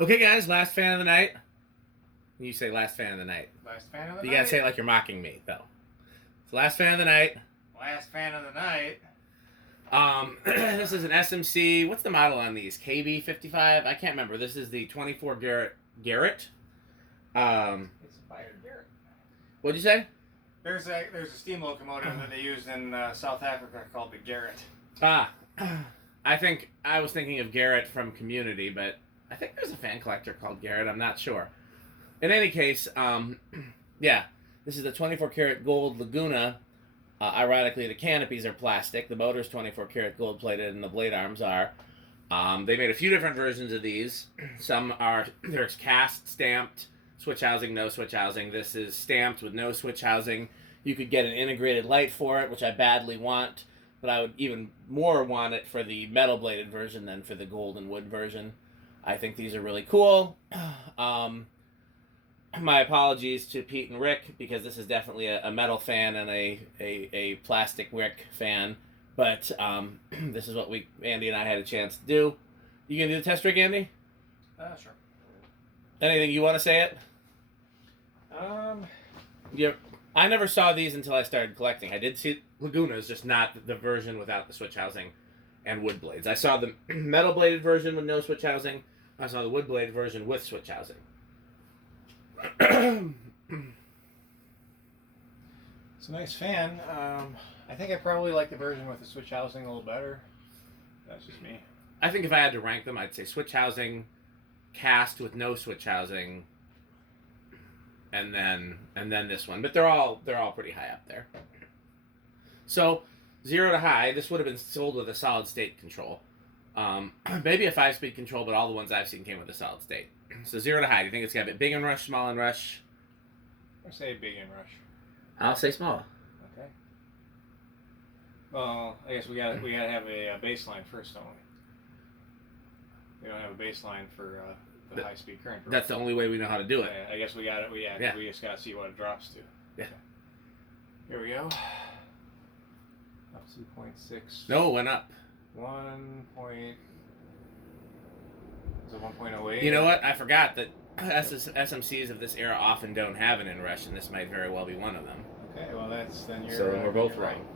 Okay, guys, last fan of the night. You say last fan of the night. Last fan of the You night. gotta say it like you're mocking me, though. It's last fan of the night. Last fan of the night. This is an SMC. What's the model on these? KB-52? I can't remember. This is the 24 Garrett. It's a Fire Garrett. What'd you say? There's a steam locomotive that they used in South Africa called the Garrett. I think I was thinking of Garrett from Community, but I think there's a fan collector called Garrett. I'm not sure. In any case, yeah, this is the 24 karat gold Laguna. Ironically, the canopies are plastic. The motor's 24 karat gold plated, and the blade arms are. They made a few different versions of these. There's cast, stamped, switch housing, no switch housing. This is stamped with no switch housing. You could get an integrated light for it, which I badly want, but I would even more want it for the metal bladed version than for the gold and wood version. I think these are really cool. My apologies to Pete and Rick, because this is definitely a metal fan and a plastic wick fan. But this is what Andy and I had a chance to do. You gonna do the test, Rick, Andy? Sure. Anything you want to say it? Yeah. I never saw these until I started collecting. I did see Lagunas, just not the version without the switch housing and wood blades. I saw the metal bladed version with no switch housing. I saw the wood bladed version with switch housing. It's a nice fan. I think I probably like the version with the switch housing a little better. That's just me. I think if I had to rank them, I'd say switch housing, cast with no switch housing, and then this one. But they're all pretty high up there. So 0 to high, this would have been sold with a solid state control. Maybe a 5-speed control, but all the ones I've seen came with a solid state. So 0 to high, do you think it's got a bit big in rush, small in rush? I say big in rush. I'll say small. Okay. Well, I guess we gotta have a baseline first, don't we? We don't have a baseline for the high speed current. That's the only way we know how to do it. I guess we got it. Yeah. We just gotta see what it drops to. Yeah. Okay. Here we go. Up 2.6. No, it went up. 1 point. Is it 1.08? You know what? I forgot that SMCs of this era often don't have an inrush, and this might very well be one of them. Okay, well then you're. So we're both right. wrong.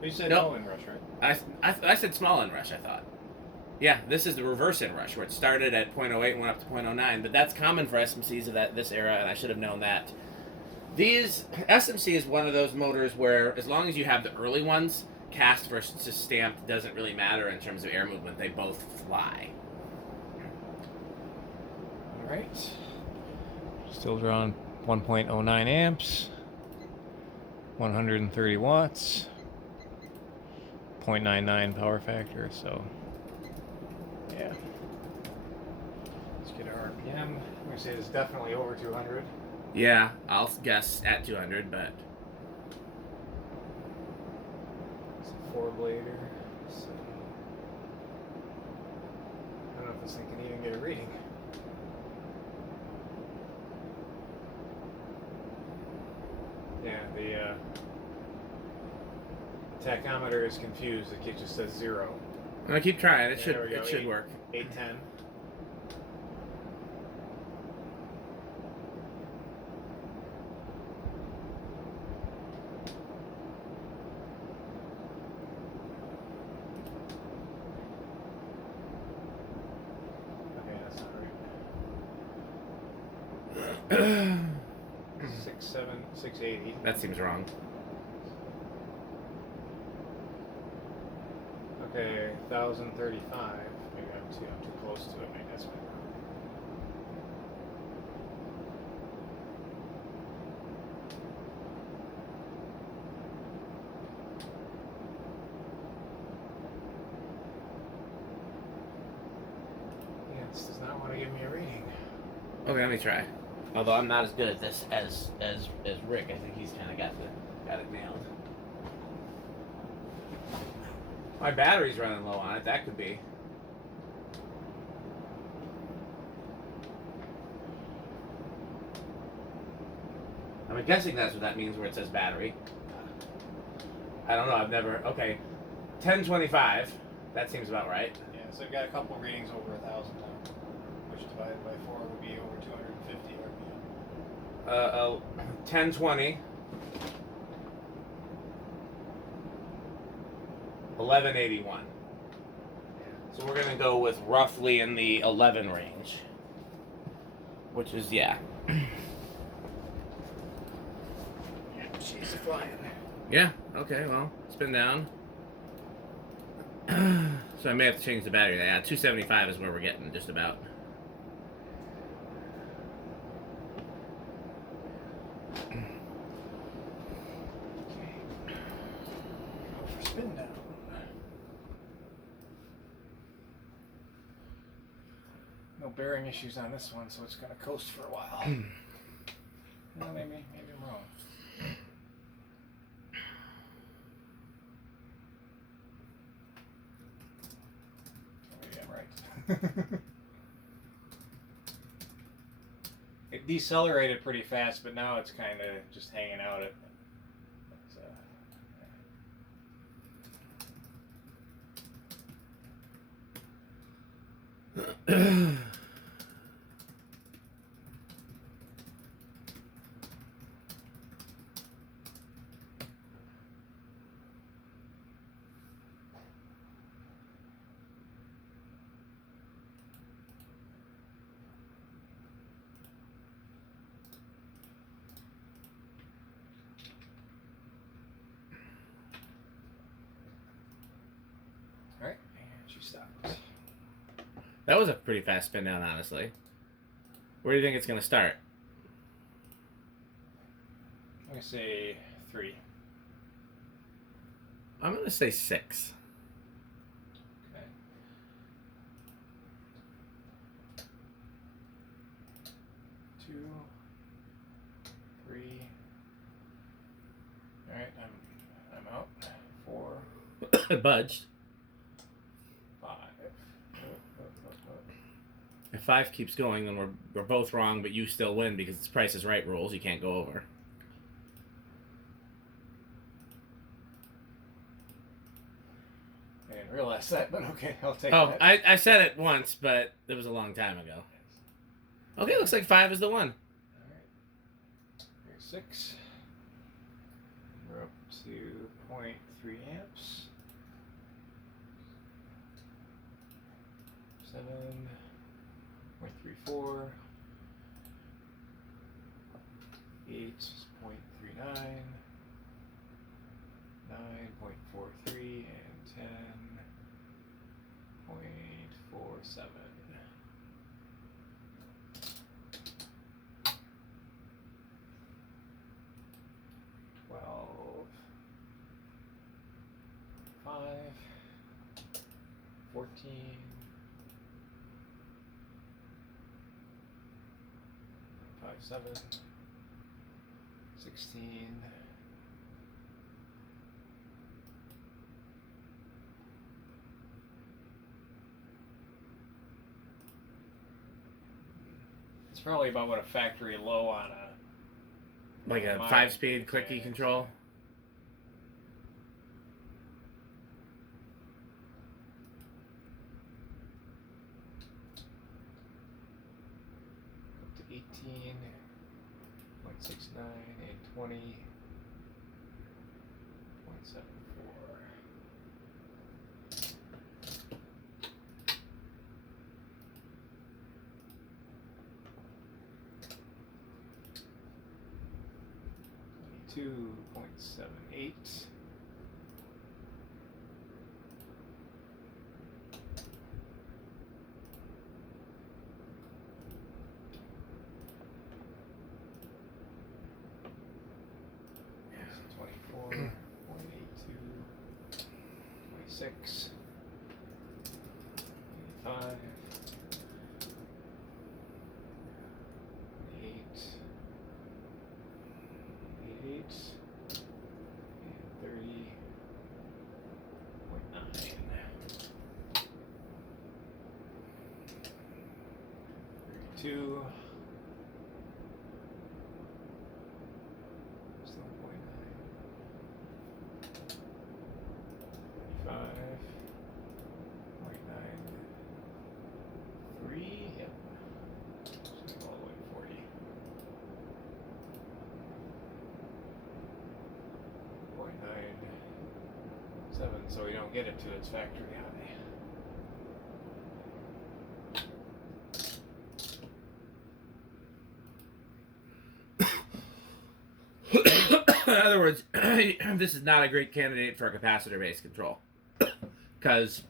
But you said Nope. no inrush, right? I said small inrush, I thought. Yeah, this is the reverse inrush, where it started at 0.08 and went up to 0.09, but that's common for SMCs of this era, and I should have known that. These SMC is one of those motors where, as long as you have the early ones, cast versus stamped doesn't really matter in terms of air movement. They both fly. All right. Still drawing 1.09 amps, 130 watts, 0.99 power factor. So, yeah. Let's get our RPM. I'm gonna say it's definitely over 200. Yeah, I'll guess at 200, but It's a 4-blader. So I don't know if this thing can even get a reading. Yeah, the tachometer is confused. It just says 0. I'm gonna keep trying. It should Eight- work. 810. Okay, that's not right. 680. That seems wrong. Okay, 1035. Maybe I'm too close to it. Maybe that's what. Yeah, this does not want to give me a reading. Okay, let me try. Although I'm not as good at this as Rick. I think he's kind of got it nailed. My battery's running low on it. That could be. I'm guessing that's what that means where it says battery. I don't know. I've never. Okay. 1025. That seems about right. Yeah, so I've got a couple readings over 1,000 now, which is about divided by 4 would be over 250 RPM. 1020. 1181. So we're gonna go with roughly in the 11 range, which is yeah. She's flying. Yeah. Okay. Well, spin down. So I may have to change the battery. Yeah, 275 is where we're getting just about. Go for spin down. No bearing issues on this one, so it's gonna coast for a while. Well, maybe I'm wrong. Maybe I'm right. It decelerated pretty fast, but now it's kind of just hanging out at. Alright, and she stopped. That was a pretty fast spin down, honestly. Where do you think it's gonna start? I'm gonna say 3. I'm gonna say 6. Okay. 2, 3. All right, I'm out. 4, It budged. 5. If 5 keeps going, then we're both wrong, but you still win because it's Price is Right rules. You can't go over. I didn't realize that, but okay, I'll take Oh, that. I said it once, but it was a long time ago. Okay, looks like 5 is the one. All right. Here's 6. We're up to 0.3 amps. 7.34. 8.39. 9.43 and 10.47. 12. 5. 14. 7. 16. 'It's probably about what a factory low on a Like a 5-speed clicky control. Up to 18.69 and 20.74. $2.78. Yes, 24.82. 26. 85. 8. 88. And 30.9. 32. Still 0.9. 35.93. Yep. get it to its factory high. In other words, this is not a great candidate for a capacitor-based control. Because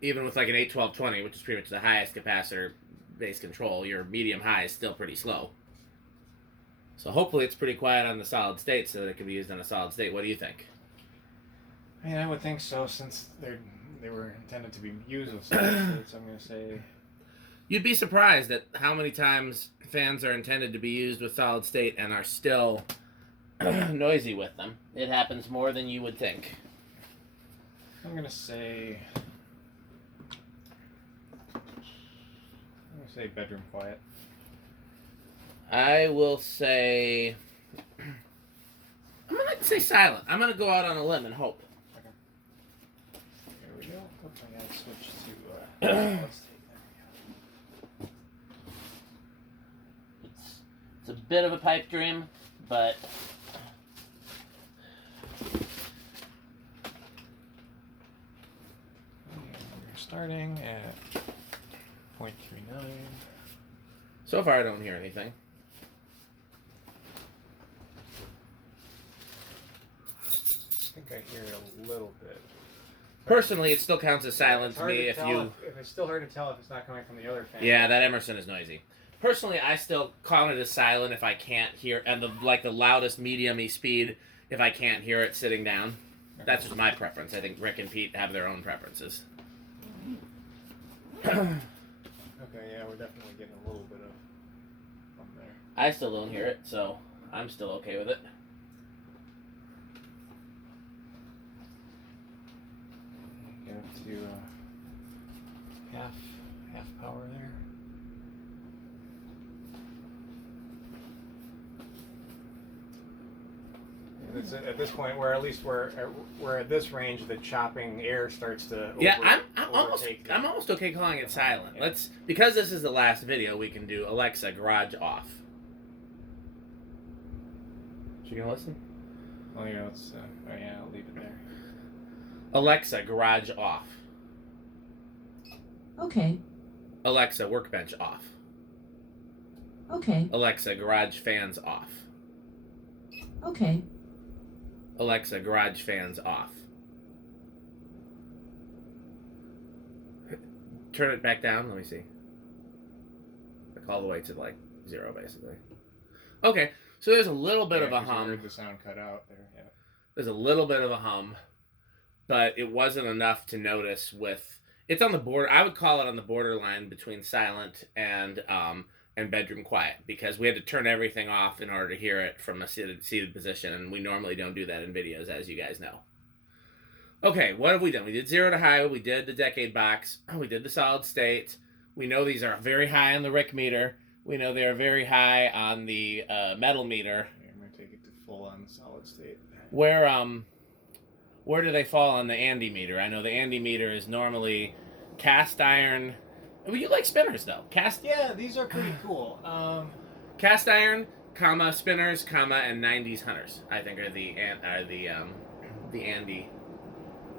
even with like an 81220, which is pretty much the highest capacitor-based control, your medium-high is still pretty slow. So hopefully it's pretty quiet on the solid state so that it can be used on a solid state. What do you think? I mean, I would think so, since they were intended to be used with solid states. I'm going to say... You'd be surprised at how many times fans are intended to be used with solid state and are still noisy with them. It happens more than you would think. I'm going to say bedroom quiet. I will say... I'm going to say silent. I'm going to go out on a limb and hope. Okay. There we go. Oops, I got to switch to solid state. It's a bit of a pipe dream, but we're starting at 0.39. so far I don't hear anything. I think I hear it a little bit. Personally, it still counts as silent to me if it's still hard to tell if it's not coming from the other fan. Yeah, that Emerson is noisy. Personally, I still count it as silent if I can't hear, and the loudest medium-y speed if I can't hear it sitting down. That's just my preference. I think Rick and Pete have their own preferences. Okay, yeah, we're definitely getting a little bit of from there. I still don't hear it, so I'm still okay with it. Get up to half power there. It's at this point where at least we're at this range, the chopping air starts to I'm almost okay calling it silent. Yeah. Because this is the last video, we can do Alexa garage off. You gonna listen? Oh yeah, it's I'll leave it there. Alexa garage off. Okay. Alexa workbench off. Okay. Alexa garage fans off. Okay. Alexa garage fans off. Turn it back down. Let me see. Like all the way to like 0, basically. Okay, so there's a little bit of a hum. You heard the sound cut out there. Yeah. There's a little bit of a hum, but it wasn't enough to notice. It's on the border. I would call it on the borderline between silent and bedroom quiet, because we had to turn everything off in order to hear it from a seated position, and we normally don't do that in videos, as you guys know. Okay, what have we done? We did 0 to high, we did the decade box, we did the solid state. We know these are very high on the Rick meter. We know they are very high on the metal meter. Yeah, I'm going to take it to full on solid state. Where do they fall on the Andy meter? I know the Andy meter is normally cast iron. Well, you like spinners though. Yeah, these are pretty cool. Cast iron, comma spinners, comma and 90s hunters. I think are the Andy.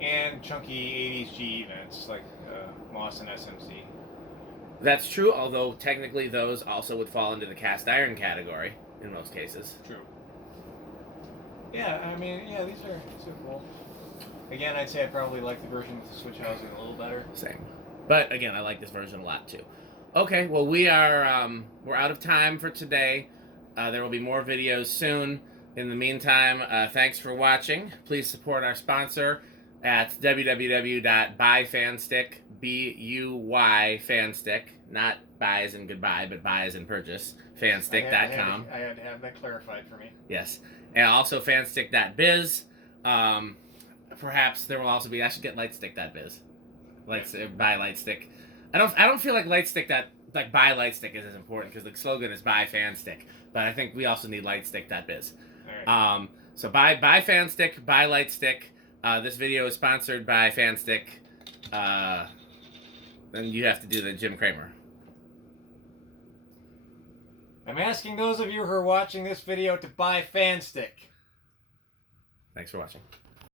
And chunky 80s G events like Moss and SMC. That's true, although technically those also would fall into the cast iron category in most cases. True. Yeah, I mean, yeah, these are cool. Again, I'd say I probably like the version with the switch housing a little better. Same. But again, I like this version a lot too. Okay, well we're out of time for today. There will be more videos soon. In the meantime, thanks for watching. Please support our sponsor at www.buyfanstick, B-U-Y fanstick, not buy as in goodbye, but buy as in purchase, fanstick.com. I had to have that clarified for me. Yes. And also fanstick.biz. Perhaps there will also be, I should get lightstick.biz. Buy Lightstick. I don't feel like Lightstick buy Lightstick is as important, because the slogan is buy fanstick. But I think we also need lightstick.biz. All right. So buy fanstick, buy Lightstick. This video is sponsored by Fanstick. Then you have to do the Jim Cramer. I'm asking those of you who are watching this video to buy Fanstick. Thanks for watching.